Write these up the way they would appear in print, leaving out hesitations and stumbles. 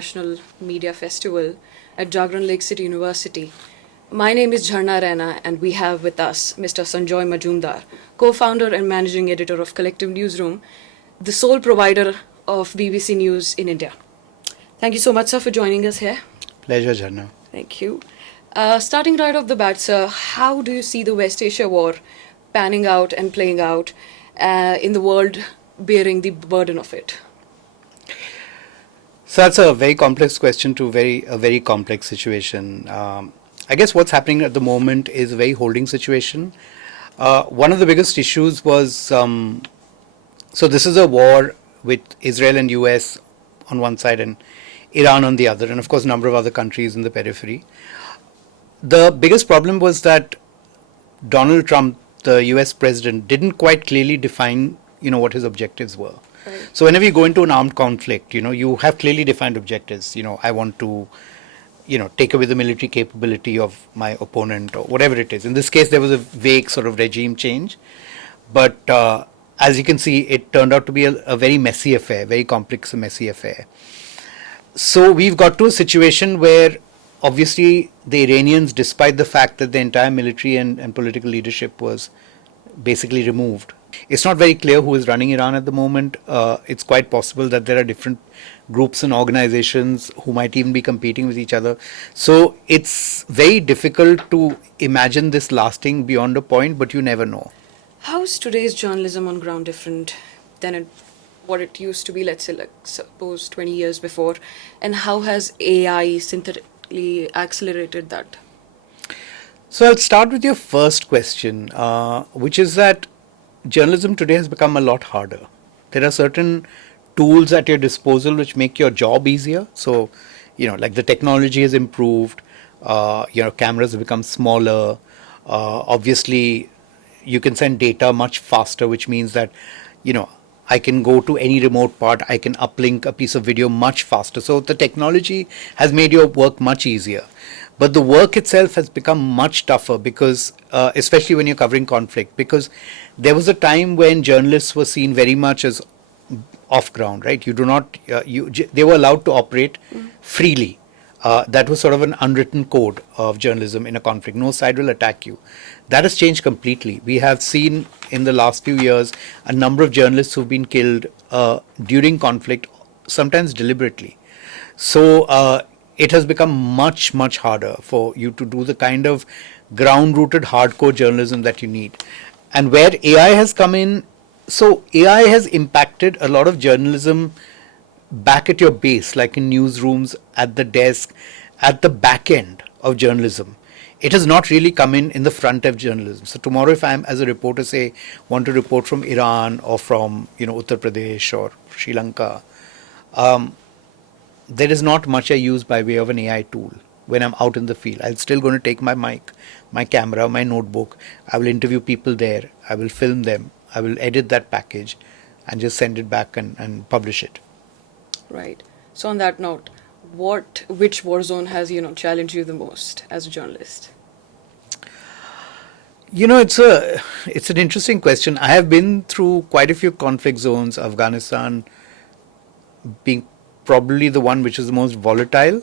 International Media Festival at Jagran Lake City University. My name is Jharna Raina, and we have with us Mr. Sanjoy Majumder, co-founder and managing editor of Collective Newsroom, the sole provider of BBC News in India. Thank you so much, sir, for joining us here. Pleasure, Jharna. Thank you. Starting right off the bat, sir, how do you see the West Asia war panning out and playing out in the world bearing the burden of it? So that's a very complex question to a very complex situation. I guess what's happening at the moment is a very holding situation. One of the biggest issues was, so this is a war with Israel and US on one side and Iran on the other, and of course a number of other countries in the periphery. The biggest problem was that Donald Trump, the US president, didn't quite clearly define, what his objectives were. Right. So whenever you go into an armed conflict, you have clearly defined objectives. I want to, take away the military capability of my opponent or whatever it is. In this case, there was a vague sort of regime change. But as you can see, it turned out to be a very messy affair, very complex and messy affair. So we've got to a situation where obviously the Iranians, despite the fact that the entire military and political leadership was basically removed, it's not very clear who is running Iran at the moment. It's quite possible that there are different groups and organizations who might even be competing with each other. So it's very difficult to imagine this lasting beyond a point, but you never know. How is today's journalism on ground different than what it used to be, let's say, suppose 20 years before? And how has AI synthetically accelerated that? So I'll start with your first question, which is that journalism today has become a lot harder. There are certain tools at your disposal which make your job easier. So, like the technology has improved, cameras have become smaller. Obviously, you can send data much faster, which means that, I can go to any remote part, I can uplink a piece of video much faster. So the technology has made your work much easier. But the work itself has become much tougher because, especially when you're covering conflict, because there was a time when journalists were seen very much as off ground, right? You do not, they were allowed to operate freely. That was sort of an unwritten code of journalism in a conflict. No side will attack you. That has changed completely. We have seen in the last few years a number of journalists who've been killed during conflict, sometimes deliberately. So it has become much, much harder for you to do the kind of ground-rooted hardcore journalism that you need. And where AI has come in, so AI has impacted a lot of journalism back at your base, like in newsrooms, at the desk, at the back end of journalism. It has not really come in the front of journalism. So tomorrow, if I'm as a reporter, say, want to report from Iran or from, Uttar Pradesh or Sri Lanka, there is not much I use by way of an AI tool when I'm out in the field. I'm still going to take my mic, my camera, my notebook. I will interview people there. I will film them. I will edit that package and just send it back and publish it. Right. So on that note, which war zone has, challenged you the most as a journalist? It's an interesting question. I have been through quite a few conflict zones, Afghanistan being probably the one which is the most volatile.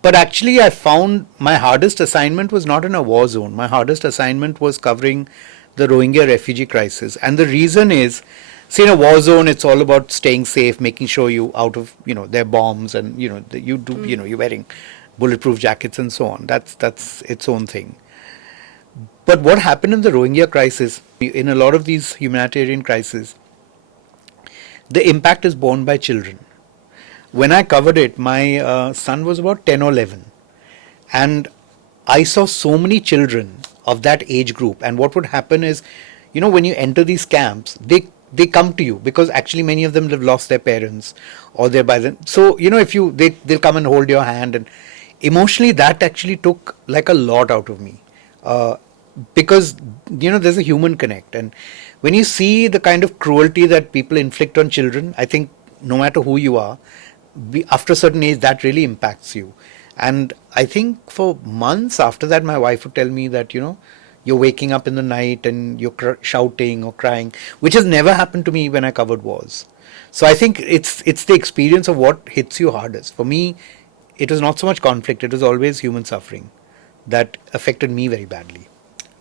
But actually, I found my hardest assignment was not in a war zone. My hardest assignment was covering the Rohingya refugee crisis. And the reason is, see, in a war zone, it's all about staying safe, making sure you out of, their bombs and, you're wearing bulletproof jackets and so on. That's its own thing. But what happened in the Rohingya crisis, in a lot of these humanitarian crises, the impact is borne by children. When I covered it, my son was about 10 or 11. And I saw so many children of that age group. And what would happen is, when you enter these camps, they come to you because actually many of them have lost their parents or they're by them. So, they'll come and hold your hand. And emotionally, that actually took like a lot out of me. Because, there's a human connect. And when you see the kind of cruelty that people inflict on children, I think no matter who you are, after a certain age, that really impacts you. And I think for months after that, my wife would tell me that, you're waking up in the night and you're shouting or crying, which has never happened to me when I covered wars. So I think it's the experience of what hits you hardest. For me, it was not so much conflict; it was always human suffering that affected me very badly.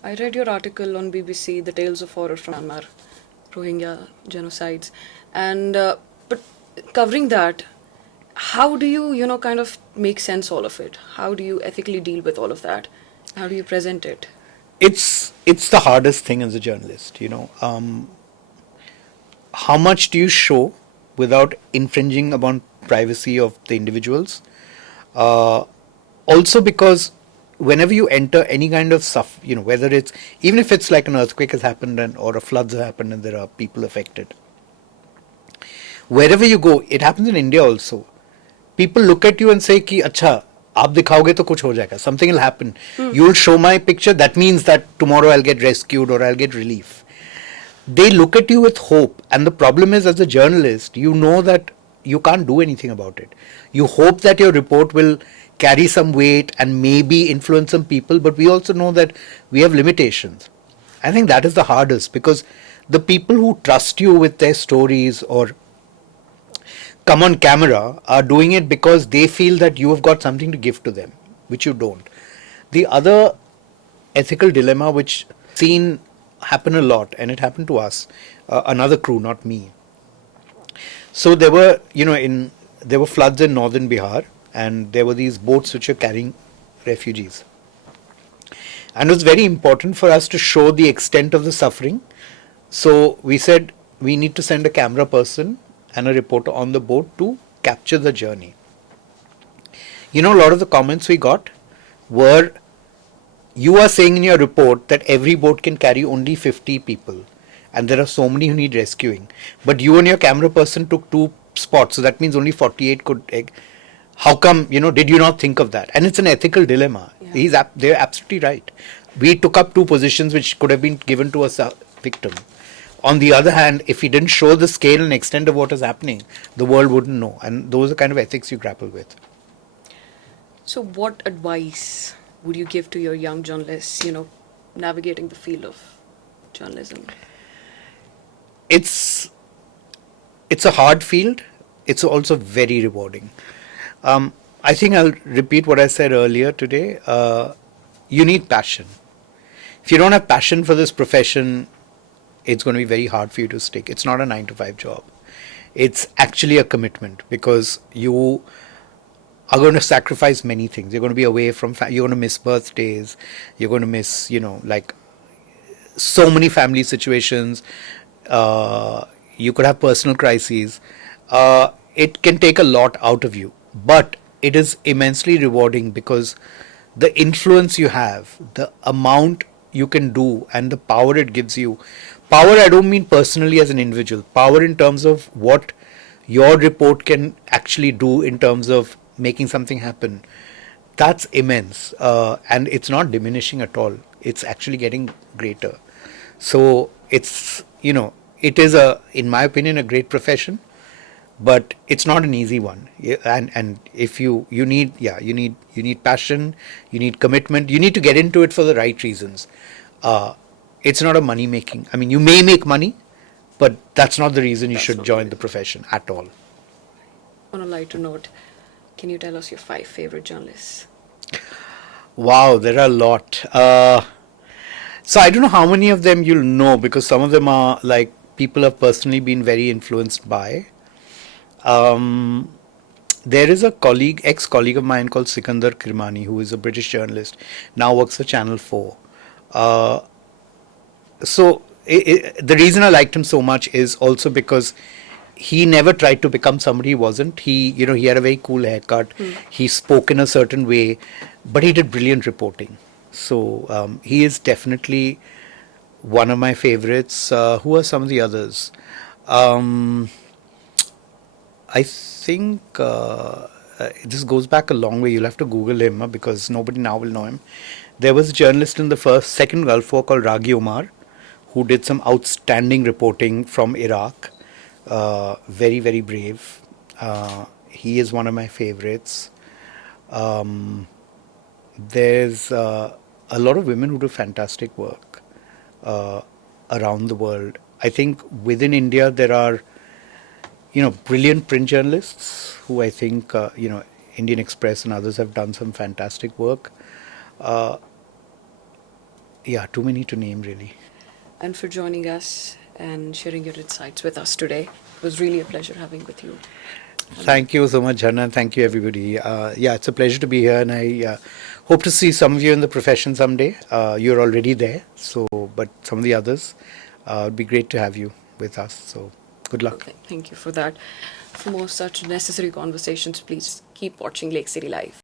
I read your article on BBC, The Tales of Horror from Myanmar, Rohingya genocides, and but covering that, how do you, kind of make sense all of it? How do you ethically deal with all of that? How do you present it? It's the hardest thing as a journalist. How much do you show without infringing upon privacy of the individuals? Uh, Also because whenever you enter any kind of stuff, whether it's even if it's like an earthquake has happened or a floods have happened and there are people affected, wherever you go, it happens in India also. People look at you and say कि अच्छा आप दिखाओगे तो कुछ हो जाएगा, something will happen. You'll show my picture, that means that tomorrow I'll get rescued or I'll get relief. They look at you with hope, and the problem is, as a journalist, you know that you can't do anything about it. You hope that your report will carry some weight and maybe influence some people, but we also know that we have limitations. I think that is the hardest, because the people who trust you with their stories or come on camera are doing it because they feel that you have got something to give to them, which you don't. The other ethical dilemma which seen happen a lot, and it happened to us, another crew, not me. So there were, there were floods in northern Bihar, and there were these boats which were carrying refugees. And it was very important for us to show the extent of the suffering. So we said we need to send a camera person and a reporter on the boat to capture the journey. A lot of the comments we got were, you are saying in your report that every boat can carry only 50 people and there are so many who need rescuing. But you and your camera person took 2 spots, so that means only 48 could. How come, did you not think of that? And it's an ethical dilemma. Yeah. They're absolutely right. We took up 2 positions which could have been given to a victim. On the other hand, if we didn't show the scale and extent of what is happening, the world wouldn't know. And those are the kind of ethics you grapple with. So, what advice would you give to your young journalists, navigating the field of journalism? It's a hard field. It's also very rewarding. I think I'll repeat what I said earlier today. You need passion. If you don't have passion for this profession, it's going to be very hard for you to stick. It's not a 9 to 5 job. It's actually a commitment, because you are going to sacrifice many things. You're going to be away from, you're going to miss birthdays. You're going to miss, like so many family situations. You could have personal crises. It can take a lot out of you, but it is immensely rewarding, because the influence you have, the amount you can do, and the power it gives you. Power, I don't mean personally as an individual. Power in terms of what your report can actually do in terms of making something happen. That's immense, and it's not diminishing at all. It's actually getting greater. So it's, it is in my opinion, a great profession, but it's not an easy one. And if you need passion, you need commitment, you need to get into it for the right reasons. It's not a money making. I mean, you may make money, but that's not the reason you should join the profession at all. On a lighter note, can you tell us your 5 favorite journalists? Wow, there are a lot. So I don't know how many of them you'll know, because some of them are like people have personally been very influenced by. There is a ex-colleague of mine called Sikandar Kirmani, who is a British journalist, now works for Channel 4. So the reason I liked him so much is also because he never tried to become somebody he wasn't. He had a very cool haircut. He spoke in a certain way, but he did brilliant reporting. So he is definitely one of my favorites. Who are some of the others? I think this goes back a long way. You'll have to Google him, because nobody now will know him. There was a journalist in the second Gulf War called Raje Omar, who did some outstanding reporting from Iraq. Very, very brave. He is one of my favorites. There's a lot of women who do fantastic work around the world. I think within India there are, brilliant print journalists who I think, Indian Express and others have done some fantastic work. Yeah, too many to name, really. And for joining us and sharing your insights with us today. It was really a pleasure having with you. Thank you so much, Jharna. Thank you, everybody. Yeah, it's a pleasure to be here, and I hope to see some of you in the profession someday. You're already there, but some of the others, it'd be great to have you with us. So, good luck. Okay, thank you for that. For more such necessary conversations, please keep watching Lake City Live.